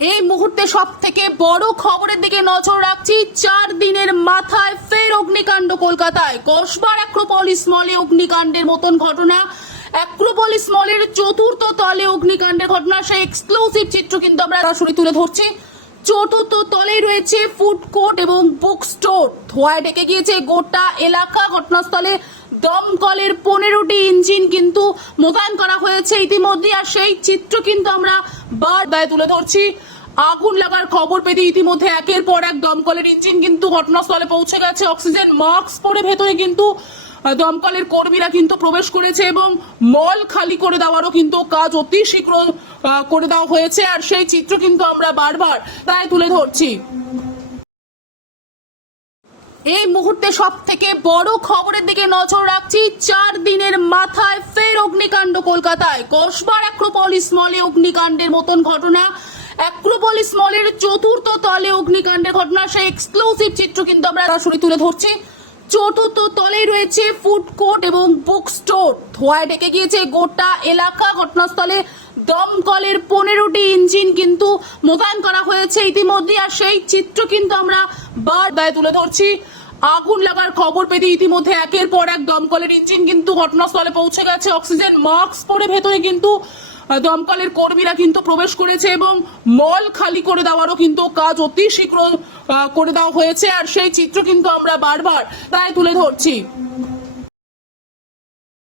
এই মুহূর্তে সব থেকে বড় খবরের দিকে নজর রাখছি। 4 দিনের মাথায় ফের অগ্নিকাণ্ড কলকাতায়। কসবার অ্যাক্রোপলিস মলে অগ্নিকাণ্ডের মতন ঘটনা। অ্যাক্রোপলিস মলের চতুর্থ তলে অগ্নিকাণ্ডের ঘটনা, সেই এক্সক্লুসিভ চিত্র কিন্তু আমরা সরাসরি তুলে ধরছি। চতুর্থ তলে রয়েছে ফুড কোর্ট এবং বুক স্টোর। ধোঁয়ায় ডেকে গিয়েছে গোটা এলাকা। ঘটনাস্থলে দমকলের 15টি ইঞ্জিন কিন্তু মোতায়েন করা হয়েছে ইতিমধ্যে, আর সেই চিত্র কিন্তু আমরা বারবার তুলে ধরছি। আগুন লাগার খবর পেতে ইতিমধ্যে একের পর এক দমকলের ইঞ্জিন কিন্তু ঘটনাস্থলে পৌঁছে গেছে। অক্সিজেন মাস্ক পরে ভেতরে কিন্তু দমকলের কর্মীরা কিন্তু প্রবেশ করেছে এবং মল খালি করে দেওয়ারও কিন্তু কাজ অতি শীঘ্র করে দেওয়া হয়েছে, আর সেই চিত্র কিন্তু আমরা বারবার তাই তুলে ধরছি। এই মুহূর্তে সব থেকে বড় খবরের দিকে নজর রাখছি। 4 দিনের মাথায় ফের অগ্নিকাণ্ড কলকাতায়। কসবার অ্যাক্রোপলিস মলে অগ্নিকাণ্ডের মতন ঘটনা। অ্যাক্রোপলিস মলের চতুর্থ তলে অগ্নিকাণ্ডের ঘটনা, সেই এক্সক্লুসিভ চিত্র কিন্তু আমরা সরাসরি তুলে ধরছি। চতুর্থ তলে রয়েছে ফুড কোর্ট এবং বুক স্টোর। ধোঁয়ায় ডেকে গিয়েছে গোটা এলাকা। ঘটনাস্থলে দমকলের 15টি ইঞ্জিন কিন্তু মোতায়েন করা হয়েছে ইতিমধ্যে, আর সেই চিত্র কিন্তু আমরা বারবার তুলে ধরছি। আগুন লাগার খবর পেতে ইতিমধ্যে একের পর এক দমকলের ইঞ্জিন কিন্তু ঘটনাস্থলে পৌঁছে গেছে। অক্সিজেন মাস্ক পরে ভেতরে কিন্তু দমকলের কর্মীরা কিন্তু প্রবেশ করেছে এবং মল খালি করে দেওয়ারও কিন্তু কাজ অতি শীঘ্র করে দেওয়া হয়েছে, আর সেই চিত্র কিন্তু আমরা বারবার তাই তুলে ধরছি।